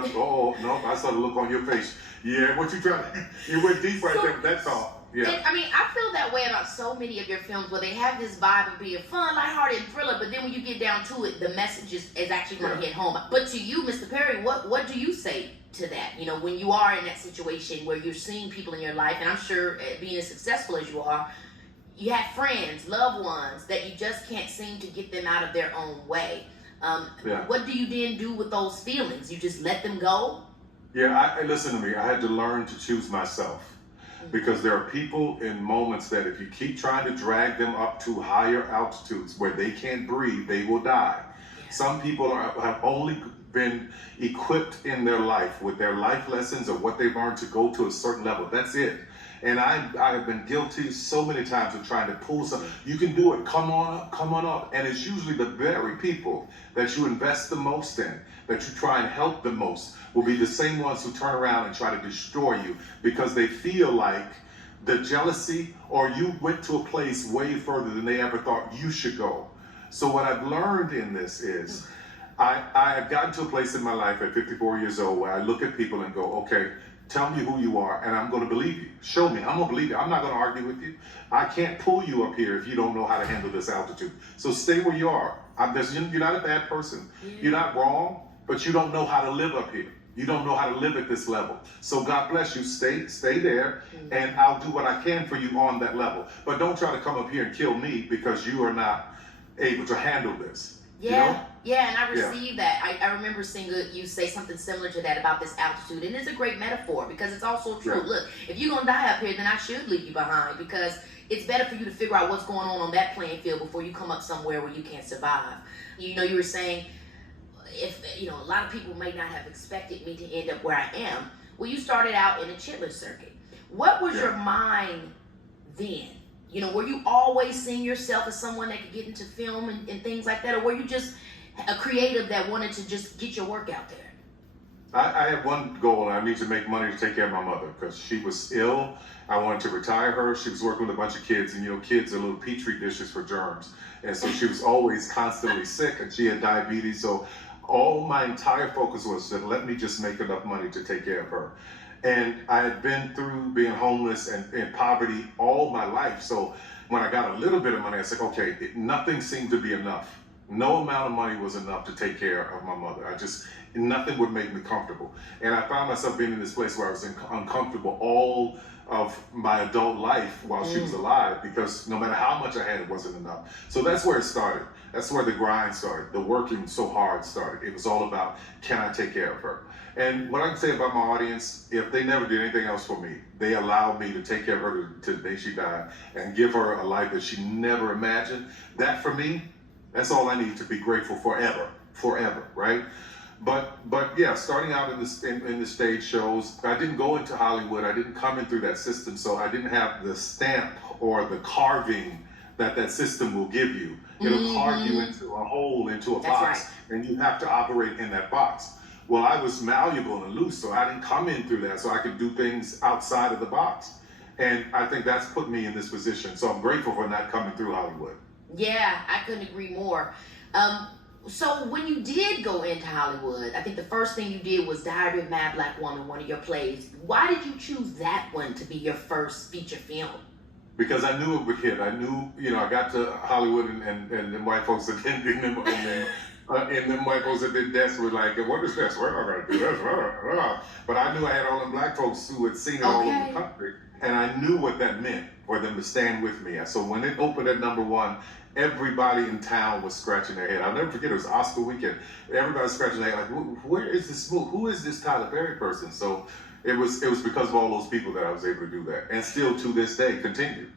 much. Oh, no, I saw the look on your face. Yeah, what you trying to, you went deep right there with that thought. Yeah. And, I mean, I feel that way about so many of your films where they have this vibe of being fun, lighthearted, and thriller, but then when you get down to it, the message is actually going to hit home. But to you, Mr. Perry, what do you say to that? You know, when you are in that situation where you're seeing people in your life, and I'm sure being as successful as you are, you have friends, loved ones that you just can't seem to get them out of their own way. What do you then do with those feelings? You just let them go? Yeah, listen to me. I had to learn to choose myself. Because there are people in moments that if you keep trying to drag them up to higher altitudes where they can't breathe, they will die. Yeah. Some people have only been equipped in their life with their life lessons or what they've learned to go to a certain level. That's it. And I have been guilty so many times of trying to pull something. You can do it. Come on up, come on up. And it's usually the very people that you invest the most in, that you try and help the most, will be the same ones who turn around and try to destroy you because they feel like the jealousy or you went to a place way further than they ever thought you should go. So what I've learned in this is I have gotten to a place in my life at 54 years old where I look at people and go, okay, tell me who you are, and I'm going to believe you. Show me. I'm going to believe you. I'm not going to argue with you. I can't pull you up here if you don't know how to handle this altitude. So stay where you are. You're not a bad person. Yeah. You're not wrong, but you don't know how to live up here. You don't know how to live at this level. So God bless you. Stay there, and I'll do what I can for you on that level. But don't try to come up here and kill me because you are not able to handle this. Yeah, you know? Yeah, and I received that. I remember seeing you say something similar to that about this altitude, and it's a great metaphor because it's also true. Yeah. Look, if you're gonna die up here, then I should leave you behind because it's better for you to figure out what's going on that playing field before you come up somewhere where you can't survive. You know, you were saying, if you know, a lot of people may not have expected me to end up where I am. Well, you started out in a chitlin circuit. What was your mind then? You know, were you always seeing yourself as someone that could get into film and things like that, or were you just a creative that wanted to just get your work out there? I have one goal, and I need to make money to take care of my mother because she was ill. I wanted to retire her. She was working with a bunch of kids, and you know, kids are little petri dishes for germs, and so she was always constantly sick, and she had diabetes. So all my entire focus was that let me just make enough money to take care of her. And I had been through being homeless and in poverty all my life. So when I got a little bit of money, I said, okay, nothing seemed to be enough. No amount of money was enough to take care of my mother. Nothing would make me comfortable. And I found myself being in this place where I was uncomfortable all of my adult life while she was alive because no matter how much I had, it wasn't enough. So that's where it started. That's where the grind started. The working so hard started. It was all about, can I take care of her? And what I can say about my audience, if they never did anything else for me, they allowed me to take care of her to the day she died and give her a life that she never imagined. That for me, that's all I need to be grateful forever, right? But yeah, starting out in the stage shows, I didn't go into Hollywood. I didn't come in through that system, so I didn't have the stamp or the carving that system will give you. It'll carve you into a hole, into a box, and you have to operate in that box. Well, I was malleable and loose, so I didn't come in through that, so I could do things outside of the box. And I think that's put me in this position. So I'm grateful for not coming through Hollywood. Yeah, I couldn't agree more. So when you did go into Hollywood, I think the first thing you did was Diary of a Mad Black Woman, one of your plays. Why did you choose that one to be your first feature film? Because I knew it would hit. I knew, you know, I got to Hollywood and the white folks that didn't, and them white folks that did this were like, what is this? We're not going to do this. But I knew I had all them black folks who had seen it all over the country. And I knew what that meant for them to stand with me. So when it opened at #1, everybody in town was scratching their head. I'll never forget, it was Oscar weekend. Everybody was scratching their head, like, where is this movie? Who is this Tyler Perry person? So it was because of all those people that I was able to do that. And still to this day, continue.